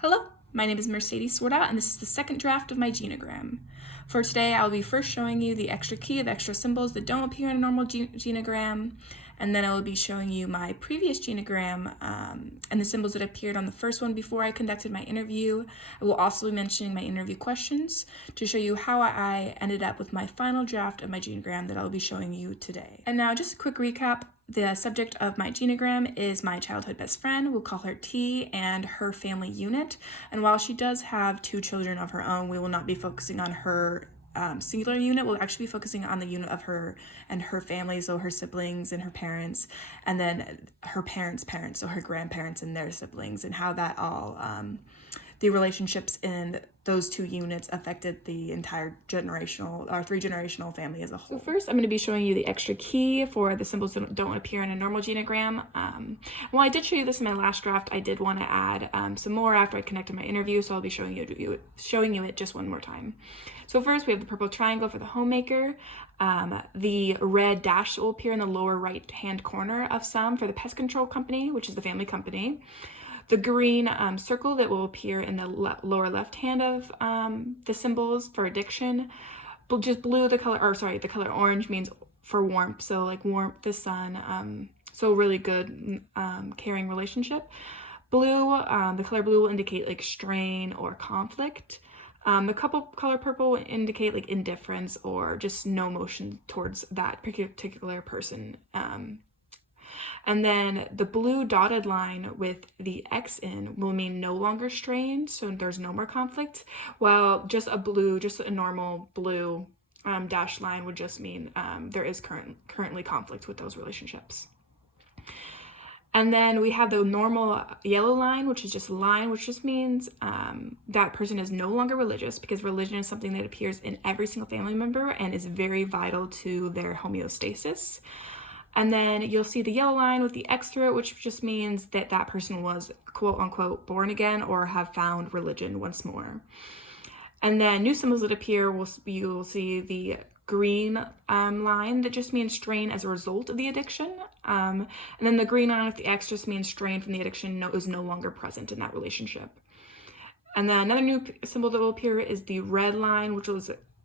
Hello, my name is Mercedes Swartwout, and this is the second draft of my genogram. For today, I'll be first showing you the extra key of extra symbols that don't appear in a normal genogram, and then I will be showing you my previous genogram and the symbols that appeared on the first one before I conducted my interview. I will also be mentioning my interview questions to show you how I ended up with my final draft of my genogram that I'll be showing you today. And now, just a quick recap. The subject of my genogram is my childhood best friend. We'll call her T, and her family unit. And while she does have 2 children of her own, we will not be focusing on her singular unit. We'll actually be focusing on the unit of her and her family, so her siblings and her parents, and then her parents' parents, so her grandparents and their siblings, and how that all, the relationships in those 2 units affected the entire 3-generational family as a whole. So first, I'm going to be showing you the extra key for the symbols that don't appear in a normal genogram. Well, I did show you this in my last draft. I did want to add some more after I connected my interview, so I'll be showing you it just one more time. So first, we have the purple triangle for the homemaker, the red dash will appear in the lower right-hand corner of some for the pest control company, which is the family company. The green circle that will appear in the lower left hand of the symbols for addiction. Just blue, the color orange means for warmth, so like warmth, the sun, so really good caring relationship. Blue, the color blue will indicate like strain or conflict. The color purple will indicate like indifference or just no emotion towards that particular person. And then the blue dotted line with the X in will mean no longer strained, so there's no more conflict, while just a normal blue dashed line would just mean there is currently conflict with those relationships. And then we have the normal yellow line, which is just a line, which just means that person is no longer religious, because religion is something that appears in every single family member and is very vital to their homeostasis. And then you'll see the yellow line with the X through it, which just means that that person was quote unquote born again or have found religion once more. And then new symbols that appear, you will see the green line that just means strain as a result of the addiction. And then the green line with the X just means strain from the addiction is no longer present in that relationship. And then another new symbol that will appear is the red line, which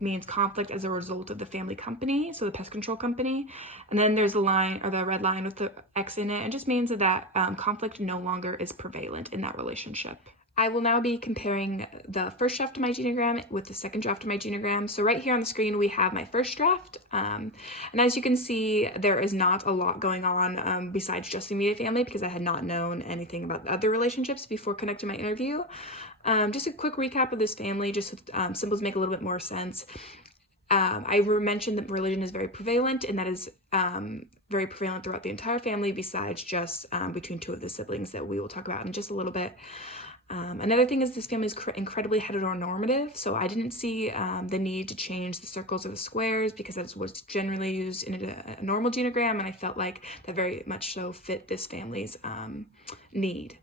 means conflict as a result of the family company, so the pest control company. And then there's the red line with the X in it, and just means that conflict no longer is prevalent in that relationship. I will now be comparing the first draft of my genogram with the second draft of my genogram. So right here on the screen, we have my first draft. And as you can see, there is not a lot going on besides just the immediate family, because I had not known anything about the other relationships before conducting my interview. Just a quick recap of this family, just so symbols make a little bit more sense. I mentioned that religion is very prevalent, and that is very prevalent throughout the entire family, besides just between 2 of the siblings that we will talk about in just a little bit. Another thing is this family is incredibly heteronormative, so I didn't see the need to change the circles or the squares, because that's what's generally used in a normal genogram, and I felt like that very much so fit this family's need.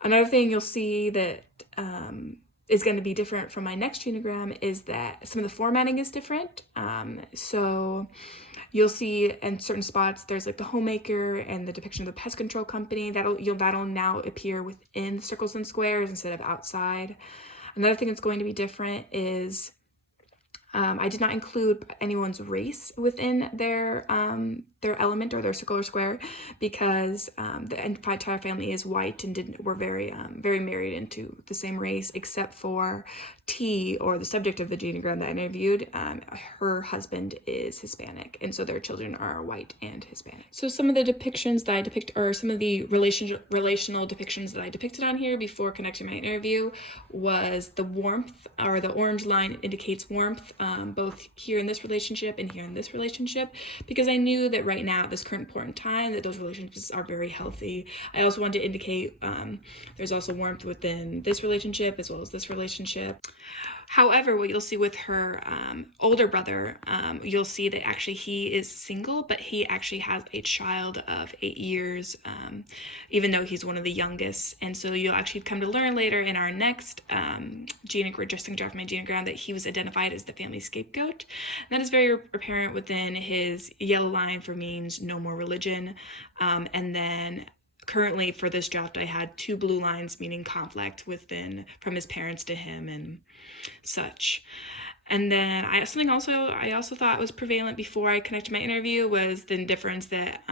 Another thing you'll see that is going to be different from my next genogram is that some of the formatting is different. So you'll see in certain spots there's like the homemaker and the depiction of the pest control company. That'll now appear within circles and squares instead of outside. Another thing that's going to be different is I did not include anyone's race within their element or their circle or square, because the entire family is white and were very married into the same race, except for T, or the subject of the genogram that I interviewed. Her husband is Hispanic, and so their children are white and Hispanic. So some of the depictions that I depict, or some of the relational depictions that I depicted on here before conducting my interview, was the warmth, or the orange line indicates warmth, both here in this relationship and here in this relationship, because I knew that right now at this current point in time that those relationships are very healthy. I also wanted to indicate there's also warmth within this relationship as well as this relationship. However, what you'll see with her older brother, you'll see that actually he is single, but he actually has a child of 8 years, even though he's one of the youngest. And so you'll actually come to learn later in our next dressing draft my genogram that he was identified as the family scapegoat. And that is very apparent within his yellow line for means no more religion, and then currently for this draft, I had 2 blue lines, meaning conflict from his parents to him and such. And then I also thought was prevalent before I connected my interview was the indifference that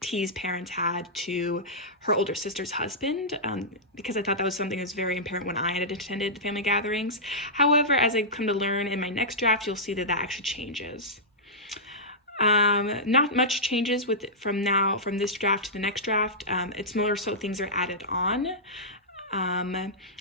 T's parents had to her older sister's husband, because I thought that was something that was very apparent when I had attended the family gatherings. However, as I come to learn in my next draft, you'll see that actually changes. Not much changes from this draft to the next draft. It's more so things are added on.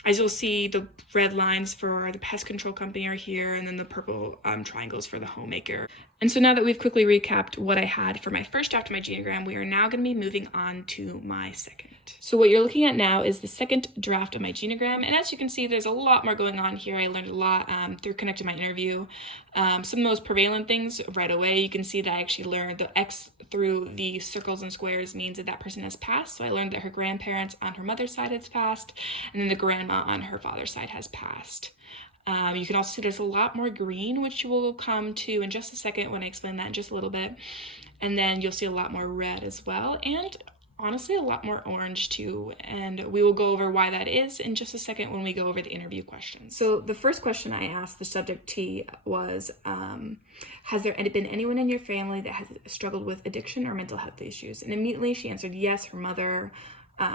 As you'll see, the red lines for the pest control company are here, and then the purple triangles for the homemaker. And so now that we've quickly recapped what I had for my first draft of my genogram, we are now going to be moving on to my second. So what you're looking at now is the second draft of my genogram, and as you can see, there's a lot more going on here. I learned a lot through connecting my interview. Some of the most prevalent things right away, you can see that I actually learned the X through the circles and squares means that person has passed. So I learned that her grandparents on her mother's side has passed, and then the grandma on her father's side has passed. You can also see there's a lot more green, which we'll come to in just a second when I explain that in just a little bit. And then you'll see a lot more red as well, and honestly a lot more orange too, and we will go over why that is in just a second when we go over the interview questions. So the first question I asked the subject T was, has there been anyone in your family that has struggled with addiction or mental health issues? And immediately she answered yes, her mother.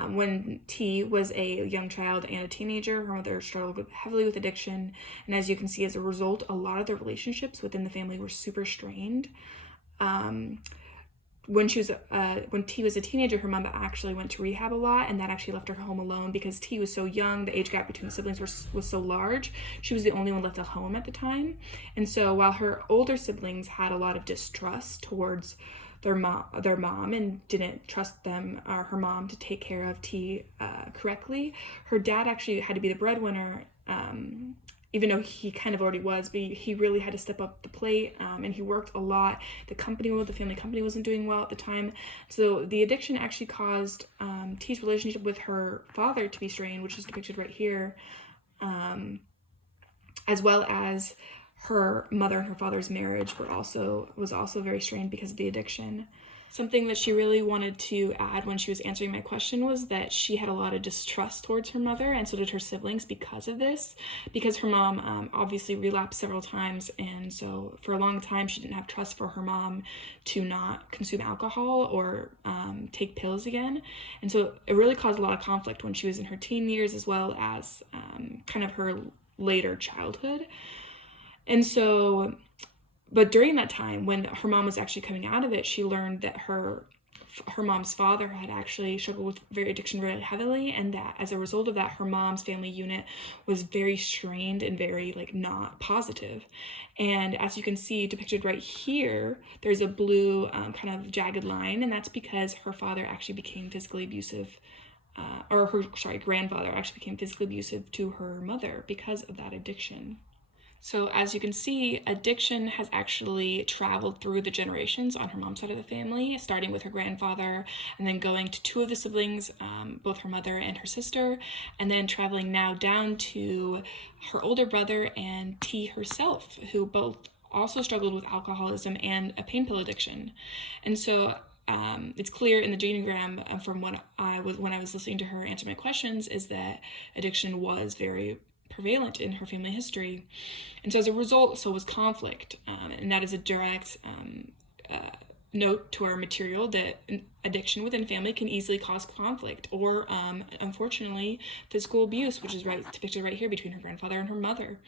When T was a young child and a teenager, her mother struggled heavily with addiction, and as you can see, as a result, a lot of the relationships within the family were super strained. When T was a teenager, her mom actually went to rehab a lot, and that actually left her home alone because T was so young. The age gap between the siblings was so large. She was the only one left at home at the time. And so while her older siblings had a lot of distrust towards their mom and didn't trust them or her mom to take care of T correctly, her dad actually had to be the breadwinner, even though he kind of already was, but he really had to step up the plate, and he worked a lot. The family company wasn't doing well at the time. So the addiction actually caused T's relationship with her father to be strained, which is depicted right here, as well as her mother and her father's marriage was also very strained because of the addiction. Something that she really wanted to add when she was answering my question was that she had a lot of distrust towards her mother, and so did her siblings because of this, because her mom obviously relapsed several times, and so for a long time she didn't have trust for her mom to not consume alcohol or take pills again. And so it really caused a lot of conflict when she was in her teen years, as well as kind of her later childhood. And so, but during that time when her mom was actually coming out of it, she learned that her mom's father had actually struggled with addiction really heavily, and that as a result of that, her mom's family unit was very strained and very not positive. And as you can see depicted right here, there's a blue kind of jagged line, and that's because her father actually became physically abusive, grandfather actually became physically abusive to her mother because of that addiction. So as you can see, addiction has actually traveled through the generations on her mom's side of the family, starting with her grandfather and then going to 2 of the siblings, both her mother and her sister, and then traveling now down to her older brother and T herself, who both also struggled with alcoholism and a pain pill addiction. And so it's clear in the genogram from when I was listening to her answer my questions is that addiction was very prevalent in her family history. And so as a result, so was conflict. And that is a direct note to our material that addiction within family can easily cause conflict or, unfortunately, physical abuse, which is depicted right here between her grandfather and her mother.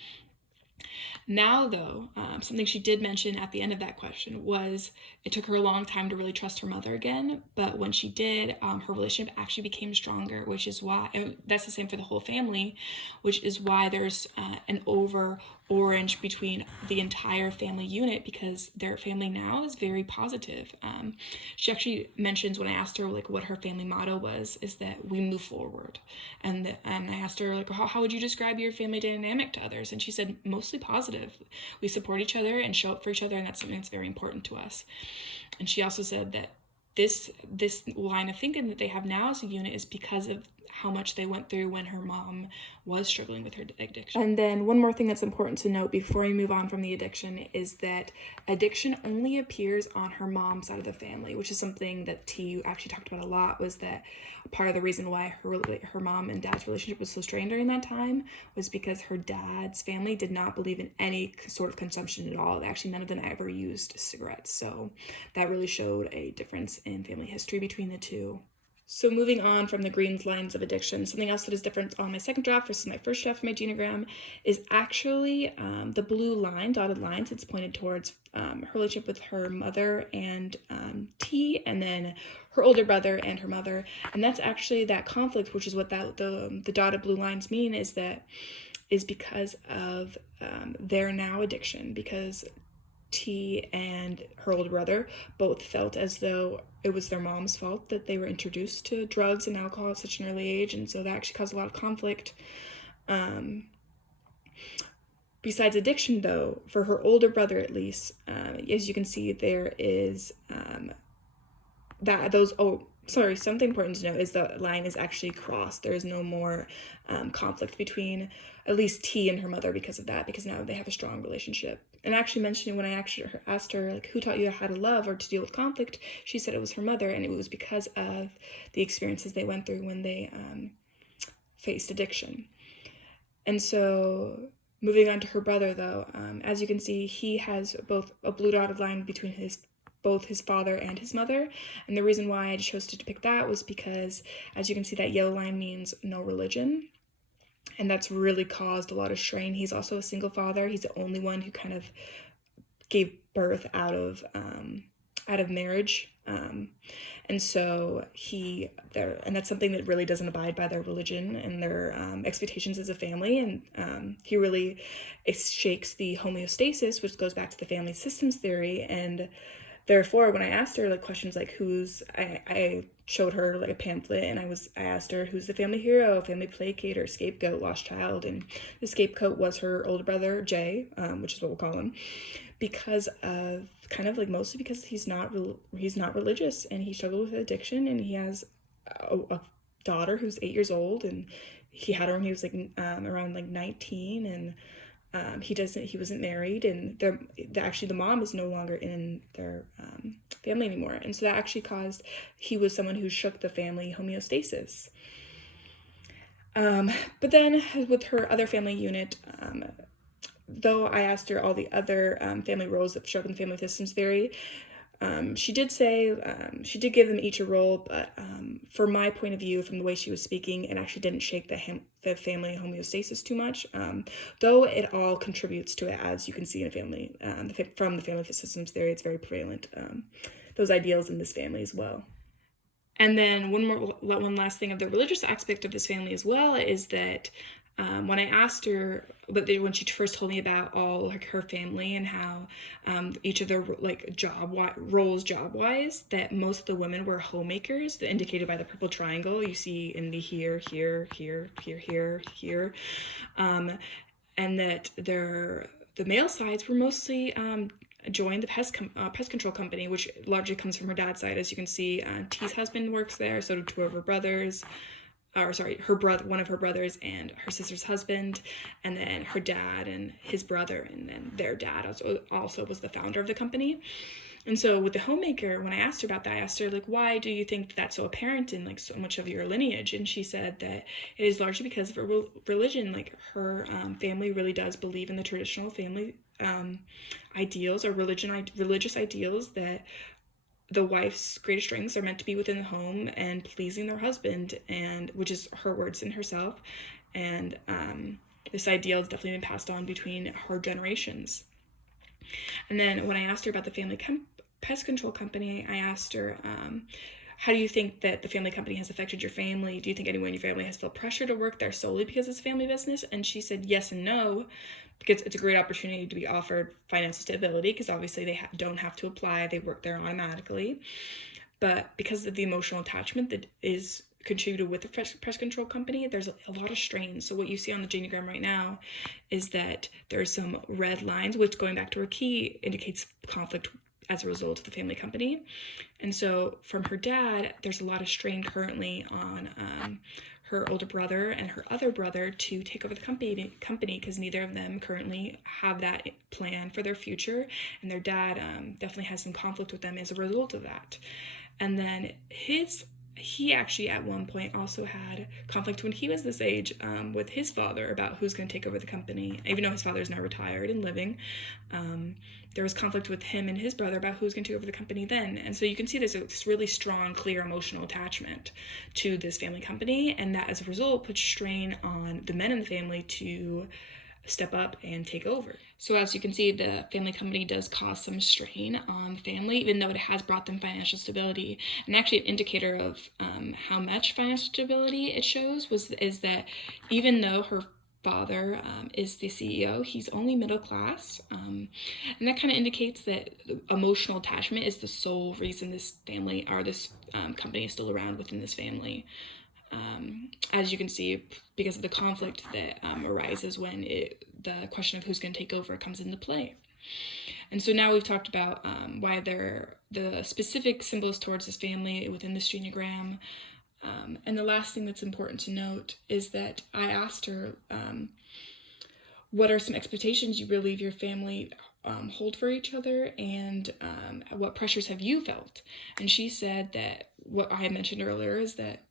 Now, though, something she did mention at the end of that question was it took her a long time to really trust her mother again, but when she did, her relationship actually became stronger, which is why, and that's the same for the whole family, which is why there's an orange between the entire family unit, because their family now is very positive. She actually mentions, when I asked her what her family motto was, is that we move forward. And I asked her how would you describe your family dynamic to others? And she said mostly positive. We support each other and show up for each other, and that's something that's very important to us. And she also said that this line of thinking that they have now as a unit is because of how much they went through when her mom was struggling with her addiction. And then one more thing that's important to note before we move on from the addiction is that addiction only appears on her mom's side of the family, which is something that T actually talked about a lot, was that part of the reason why her mom and dad's relationship was so strained during that time was because her dad's family did not believe in any sort of consumption at all. Actually, none of them ever used cigarettes. So that really showed a difference in family history between the two. So moving on from the green lines of addiction, something else that is different on my second draft versus my first draft of my genogram is actually the blue line, dotted lines. It's pointed towards her relationship with her mother and T, and then her older brother and her mother. And that's actually that conflict, which is what the dotted blue lines mean, is because of their now addiction, because T and her older brother both felt as though it was their mom's fault that they were introduced to drugs and alcohol at such an early age, and so that actually caused a lot of conflict. Besides addiction, though, for her older brother at least, as you can see, there is something important to note is the line is actually crossed. There is no more conflict between at least T and her mother because of that, because now they have a strong relationship. And actually mentioning when I actually asked her, like, who taught you how to love or to deal with conflict, she said it was her mother, and it was because of the experiences they went through when they faced addiction. And so moving on to her brother, though, as you can see, he has both a blue dotted line between both his father and his mother. And the reason why I chose to depict that was because, as you can see, that yellow line means no religion. And that's really caused a lot of strain. He's also a single father. He's the only one who kind of gave birth out of marriage. And so and that's something that really doesn't abide by their religion and their expectations as a family. And he really shakes the homeostasis, which goes back to the family systems theory. And therefore, when I asked her like questions like I showed her like a pamphlet, and I asked her who's the family hero, family placater, scapegoat, lost child, and the scapegoat was her older brother Jay, which is what we'll call him, because of mostly because he's not religious, and he struggled with addiction, and he has a daughter who's 8 years old, and he had her when he was around 19, and he wasn't married, and the mom is no longer in their family anymore. And so that actually he was someone who shook the family homeostasis. But then with her other family unit, though I asked her all the other family roles that show up in the family systems theory, she did give them each a role, but from my point of view, from the way she was speaking, it actually didn't shake the family homeostasis too much, though it all contributes to it, as you can see in a family, from the family systems theory. It's very prevalent, those ideals in this family as well. And then one last thing of the religious aspect of this family as well is that when I asked her, when she first told me about all her family and how each of their job wise, that most of the women were homemakers, indicated by the purple triangle you see in the here, and that the male sides were mostly joined the pest control company, which largely comes from her dad's side. As you can see, T's husband works there, so do two of her brothers. One of her brothers and her sister's husband, and then her dad and his brother, and then their dad also was the founder of the company. And so with the homemaker, when I asked her about that, I asked her, why do you think that's so apparent in so much of your lineage? And she said that it is largely because of her religion. Her family really does believe in the traditional family ideals or religious ideals, that the wife's greatest strengths are meant to be within the home and pleasing their husband, and which is her words in herself. And this ideal has definitely been passed on between her generations. And then when I asked her about the family pest control company, I asked her, how do you think that the family company has affected your family? Do you think anyone in your family has felt pressure to work there solely because it's a family business? And she said yes and no, because it's a great opportunity to be offered financial stability, because obviously they don't have to apply, they work there automatically. But because of the emotional attachment that is contributed with the pest control company, there's a lot of strain. So what you see on the Genogram right now is that there are some red lines, which, going back to her key, indicates conflict as a result of the family company. And so from her dad, there's a lot of strain currently on her older brother and her other brother to take over the company because neither of them currently have that plan for their future, and their dad definitely has some conflict with them as a result of that. And then he actually at one point also had conflict when he was this age with his father about who's going to take over the company. Even though his father is now retired and living, there was conflict with him and his brother about who's going to take over the company then. And so you can see there's this really strong, clear emotional attachment to this family company, and that as a result puts strain on the men in the family to step up and take over. So as you can see, the family company does cause some strain on the family, even though it has brought them financial stability. And actually an indicator of how much financial stability it shows is that even though her father is the CEO, he's only middle class. And that kind of indicates that emotional attachment is the sole reason this family or this company is still around within this family. As you can see, because of the conflict that arises when the question of who's going to take over comes into play. And so now we've talked about why the specific symbols towards this family within this genogram. And the last thing that's important to note is that I asked her, what are some expectations you believe your family hold for each other, and what pressures have you felt? And she said that what I had mentioned earlier is that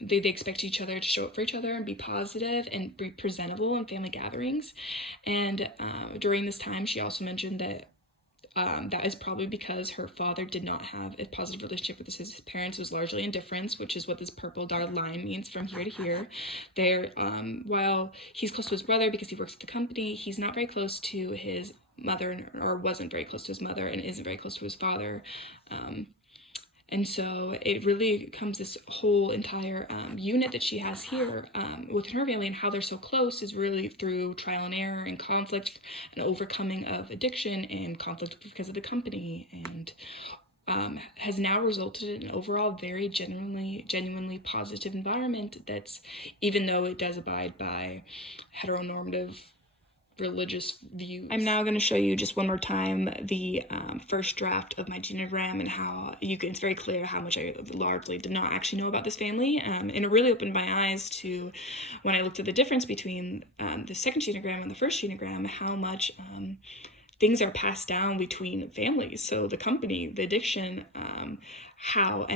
they expect each other to show up for each other and be positive and be presentable in family gatherings. And during this time, she also mentioned that that is probably because her father did not have a positive relationship with his parents. Was largely indifference, which is what this purple dotted line means from here to here. While he's close to his brother because he works at the company, he's not very close to his mother, or wasn't very close to his mother, and isn't very close to his father. And so it really comes this whole entire unit that she has here within her family, and how they're so close is really through trial and error and conflict and overcoming of addiction and conflict because of the company, and has now resulted in an overall very genuinely positive environment that's, even though it does abide by heteronormative religious views. I'm now going to show you just one more time the first draft of my genogram, and how it's very clear how much I largely did not actually know about this family, and it really opened my eyes to, when I looked at the difference between the second genogram and the first genogram, how much things are passed down between families. So the company, the addiction, how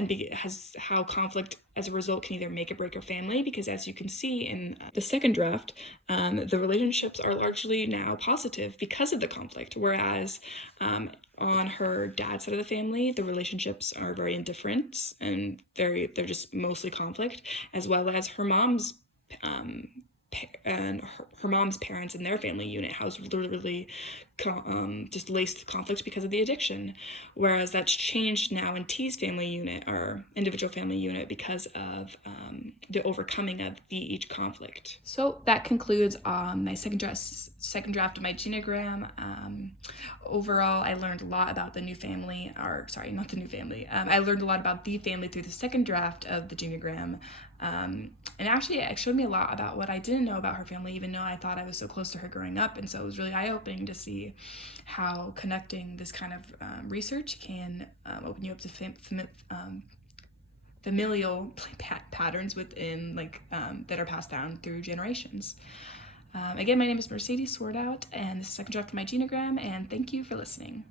conflict as a result can either make or break a family, because as you can see in the second draft, the relationships are largely now positive because of the conflict, whereas on her dad's side of the family, the relationships are very indifferent and they're just mostly conflict, as well as her mom's and her mom's parents and their family unit has literally just laced conflict because of the addiction, whereas that's changed now in T's family unit, or individual family unit, because of the overcoming of each conflict. So that concludes my second draft of my genogram. Overall, I learned a lot about the new family, or sorry, not the new family. I learned a lot about the family through the second draft of the genogram. And actually it showed me a lot about what I didn't know about her family, even though I thought I was so close to her growing up. And so it was really eye-opening to see how connecting this kind of research can open you up to familial patterns within that are passed down through generations. Again, my name is Mercedes Swartwout, and this is the second draft of my genogram, and thank you for listening.